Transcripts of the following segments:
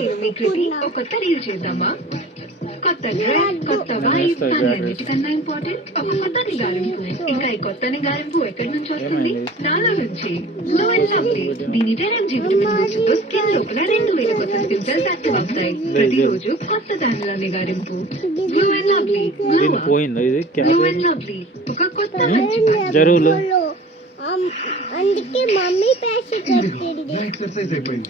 నేను మీ కృతి ఒక కొత్త రీల్ చేద్దామా? కొత్త డ్రెస్, కొత్త వైఫ్, కానీ అన్నిటికన్నా ఇంపార్టెంట్ ఒక కొత్త నిగారింపు. ఇంకా ఈ కొత్త నిగారింపు ఎక్కడి నుంచి వస్తుంది? నాలో నుంచి. Glow and lovely. దీని డెనిమ్ జీవితం రుచితో స్కిన్ లోపల 2000 కొత్త స్కిన్ సెల్స్ యాక్టివ్ అవుతాయి. ప్రతిరోజు కొత్త దానిలో నిగారింపు. Glow and lovely. Glow and lovely. ఒక కొత్త మంచి జరువులు అందుకే మమ్మీ పేసి కట్టింది. ఎక్సర్సైజ్ అయిపోయింది.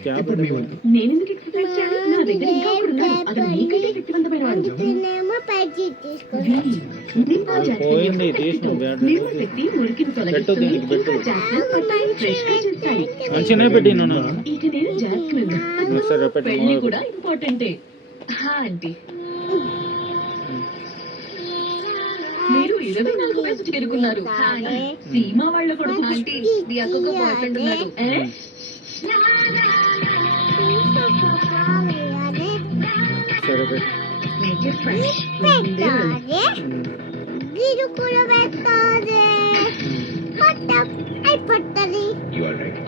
నేను ఎందుకు ఎక్సర్సైజ్ చేయాలి? నా దగ్గర ఇంకా ఒకడు ఉన్నాడు. అతను నీకంటే శక్తివంతమైన వాడు. అందుకేనేమో పేసి తీసుకున్నా. నిమ్మ పెట్టి మురికిని తొలగిస్తుంది. ఇంకా జాస్మిన్ పట్టాయి ఫ్రెష్ గా చేస్తాయి. మంచిగానే పెట్టిను ఇక నేను జాస్మిన్. పెళ్లి కూడా ఇంపార్టెంటే. ఆంటీ మీరు 24 వయసు చేరుకున్నారు. సీమా వాళ్ళ కొడుకు ఆంటీ మీ అక్కకు బాయ్ ఫ్రెండ్ ఉన్నాడు.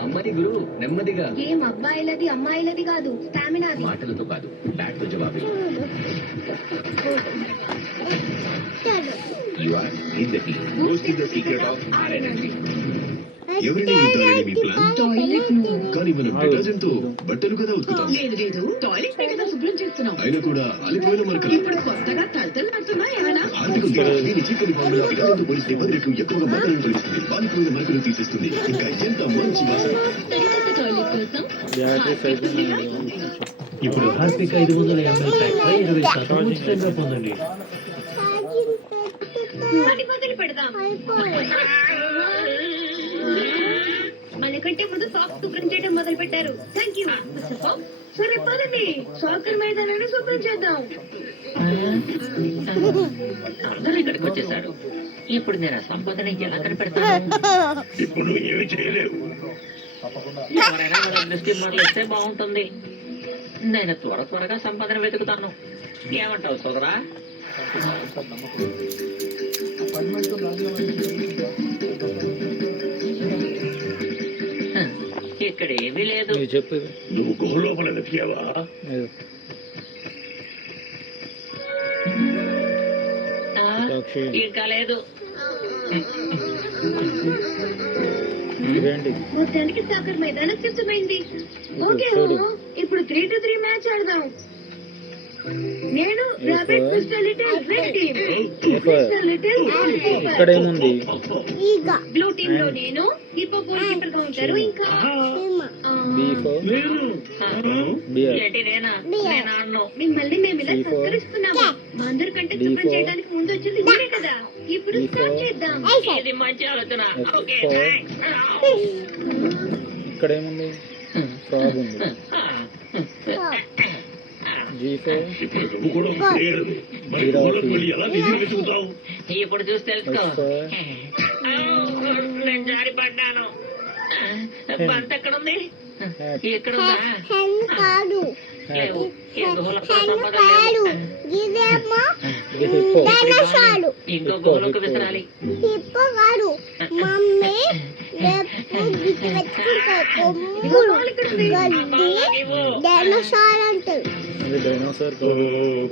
అమ్మాయి గురు నెమ్మదిగా. ఏం అబ్బాయిలది అమ్మాయిలది కాదు, స్టామినాది. మాటలతో కాదు, బ్యాట్ తో జవాబు. You are in the team. Most is the secret of our energy. ఎవరిని వింటారని మీ ప్లాన్? కానీ మనం డిటర్జెంట్ తో బట్టలు కదా ఉతుకుతాం. లేదు టాయిలెట్ పై కదా శుభ్రం చేస్తున్నాం. అయినా కూడా అలిపోయిన మరకలు. ఇప్పుడు కొత్తగా తలతలాడుతున్నా ఏమైనా? ఆర్థికంగా దీని చిక్కని ఫార్ములా డిటర్జెంట్ తో పోలిస్తే 10 రెట్లు ఎక్కువగా మరకలను తొలగిస్తుంది. వాలిపోయిన మరకలు తీసేస్తుంది. ఇంకా ఎంత మంచి వాసన. టాయిలెట్ కోసం ఇప్పుడు హార్పిక్ 580 ప్యాక్పై 20% ఉచితంగా పొందండి. పెడదాం. మనకంటే ముందు సాక్స్ శుభ్రం చేయడం మొదలు పెట్టారు. Thank you. సరే పదండి, సాకర్ మైదానాన్ని శుభ్రం చేద్దాం. అందరూ ఇక్కడికి వచ్చేసాడు. ఇప్పుడు నేను ఆ సంపదన ఎలా కనిపెడతాను? ఇప్పుడు ఏమి చేయలేవు. ఎవరైనా మన దృష్టి మొదలెస్తే బాగుంటుంది. నేను త్వరగా సంపాదన వెతుకుతాను. ఏమంటావు సోదరా? ఇక్కడ ఏమీ లేదు. చెప్పేది నువ్వు గుహ లోపల వెతికావా? ఇంకా లేదు. మొత్తానికి సాకర్ మైదానం సిద్ధమైంది. ఓకే, ఇప్పుడు 3-3 మ్యాచ్ ఆడదాం. నేను rabbit, mister little red team, mister little ఇక్కడ ఏముంది? బ్లూ టీమ్ లో నేను హిప్పో గోల్ కీపర్ గా ఉంటారు. ఇంకా మిమ్మల్ని మేము ఇలా సత్కరిస్తున్నాము. మా అందరికంటే శుభ్రం చేయడానికి ముందు వచ్చింది మీరే కదా. ఇప్పుడు స్టార్ట్ చేద్దాం. ఇది మంచి ఆలోచన. ఇక్కడ ఏముంది? ఫ్రాగ్ ఉంది. ఇప్పుడు చూసి తెలుసుకో. నేను జారి పడ్డాను. బంత ఎక్కడుంది? ఎక్కడుందా? ఇంకో గోలోకి విసరాలి.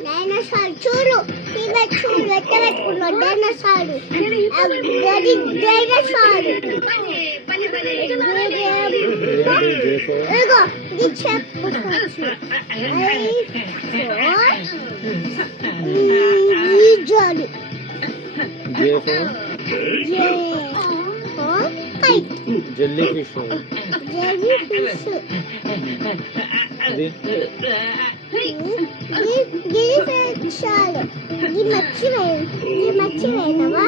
డైనోసార్ చూడు, పెట్టుకున్నాడు డైనోసార్. Jelly fish. మర్చిపోయినావా?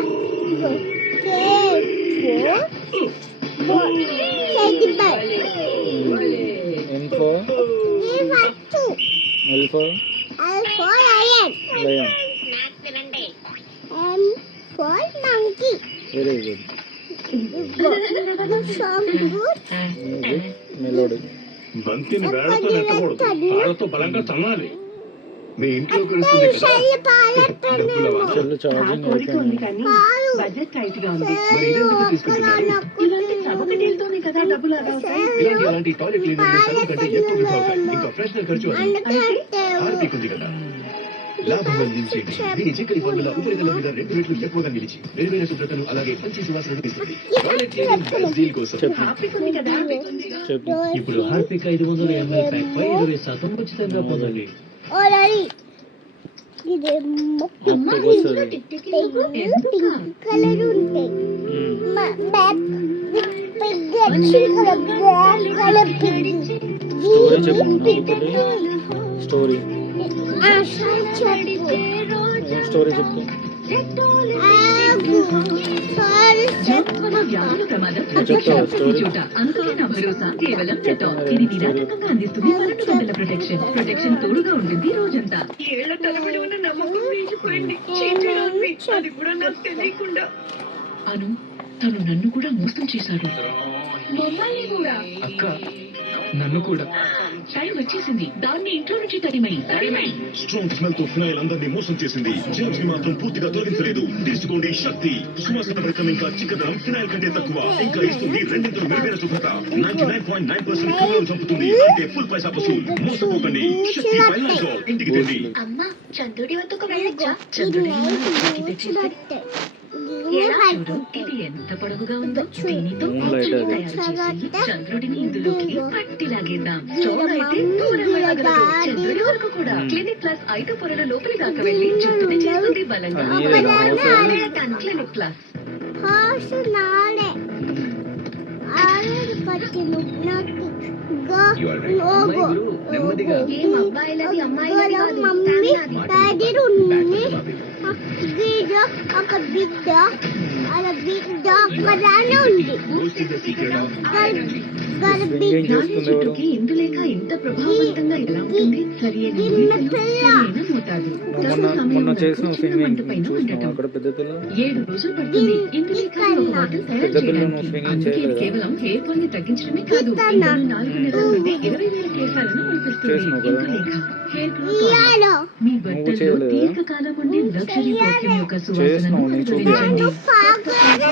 Very good. మెలోడీ. బంతిని వేడతో నెట్టకూడదు, తాళతో బలంగా తన్నాలి. మీ ఇంట్లో కురుస్తుంది కదా. ఛార్జింగ్ అయిపోయింది. బడ్జెట్ టైట్ గా ఉంది. మరి ఇదెందుకు తీసుకుంటున్నారు? ఇలాంటి ఒకటితోనే కదా డబ్బులు ఆదా అవుతాయి. ఇలాంటి టాయిలెట్ క్లీనర్లు సగం కంటే ఎక్కువ వృధా అవుతాయి. ఇంకా ఫ్రెషనర్ ఖర్చు అది. అందుకంటే హార్పిక్ ఉంది కదా, లాభం అందించేది. దీని చిక్కని ఫార్ములా ఉపరితలం మీద 2 రెట్లు ఎక్కువగా నిలిచి మెరుగైన శుభ్రతను అలాగే మంచి సువాసనను ఇస్తుంది. టాయిలెట్ క్లీనింగ్ బెస్ట్ డీల్ కోసం హార్పిక్ ఉంది కదా. చెప్పు. ఇప్పుడు హార్పిక్ 500 ml ప్యాక్ పై 20% ఉచితంగా పొందండి. ఓరరి ఇది హార్పిక్ వస్తుంది. పింక్ కలర్ ఉంటాయి. ఉమ్. Back pig colour black colour pig story చెప్పు ఒకటి. స్టోరీ చెప్పు ఏం స్టోరీ చెప్తా. సారీ జీవన వ్యాధుల ప్రమాదం నువ్వు చెప్తావా స్టోరీ? చోట అనుకున్న భరోసా కేవలం డెటాల్. ఇది నిరాటంకంగా అందిస్తుంది 12 గంటల ప్రొటెక్షన్ తోడుగా ఉంటుంది రోజంతా. ఏళ్ల తరబడి ఉన్న నమ్మకం వేసిపోయింది. చీచడానికి అది కూడా నాకు తెలియకుండా. అను తను నన్ను కూడా మోసం చేశాడు. మమ్మల్ని కూడా. అక్క నన్ను కూడా. టైం వచ్చేసింది. దాన్ని ఇంట్లో నుంచి తరిమై స్ట్రాంగ్ స్మెల్ తో ఫినాయిల్ అందరినీ మోసం చేసింది. జేమ్స్ ని మాత్రం పూర్తిగా తొలగించలేదు. తీసుకోండి శక్తి, సువాసన భరితం, ఇంకా చిక్కదనం ఫినాయిల్ కంటే తక్కువ, ఇంకా ఇస్తుంది రెండింతలు మెరుగైన శుభ్రత. 99.9% క్రిములను చంపుతుంది. అంటే ఫుల్ పైసా వసూల్. మోసపోకండి. శక్తి ఫైనల్ ఇంటికి తెండి. అమ్మా చంద్రుడి వద్దకు వెళ్ళొచ్చా? చూడు, ఇది ఎంత పొడవుగా ఉందో. దీనితో Moonlight అది. తయారు చేసి చంద్రుడిని ఇందులోకి పట్టి లాగేద్దాం. స్టోన్ అయితే దూరం వెళ్ళగలదు. చంద్రుడి వరకు కూడా. క్లినిక్ ప్లస్ 5 పొరల లోపలి దాకా వెళ్ళి జుట్టుని చేస్తుంది బలంగా. అది నీదేనా హౌస్? క్లినిక్ ప్లస్ హాస్ నాడే ఆరెంజ్ పట్టిను నాకు You are right. లోగో నెమ్మదిగా. ఏం అబ్బాయిలది అమ్మాయిలది కాదు. మమ్మీ డాడీ ఉంది Stop it. బిడ్డ ఒక బిడ్డ అలా బిడ్డ అక్కడనే ఉంది Most is the secret of energy. Swinging చేస్తుంది ఎవరు? చుట్టూకి ఇందులేక ఇంత ప్రభావవంతంగా ఎలా ఉంటుంది? సరియైన నీడలు, సరియైన మోతాదు. మొన్న చేసిన చిన్న స్వింగింగ్ మంట పైన చూసినావు ఉండటం. అక్కడ పెద్ద పిల్ల 7 రోజులు పడుతుంది. ఇందులేక ఒక బాటిల్ తయారు పెద్ద పిల్ల నువ్వు చేయడానికి. స్వింగింగ్ అందుకే ఇది చేయలేదా? కేవలం హెయిర్ ఫాల్ ని తగ్గించడమే కాదు, ఇందులో 4 నెలల నుండి 20,000 కేశాలను మొలిపిస్తుంది. చేసినావు కదా? ఇందులేక హెయిర్ గ్రోత్ ఇయాలో మీ నువ్వు బట్టల్లో చేయలేదా? దీర్ఘకాలం ఉండే లగ్జరీ పర్ఫ్యూమ్ యొక్క సువాసనను చేసినావు, నేను చూడలేదు. అనుభవించండి. పాగలే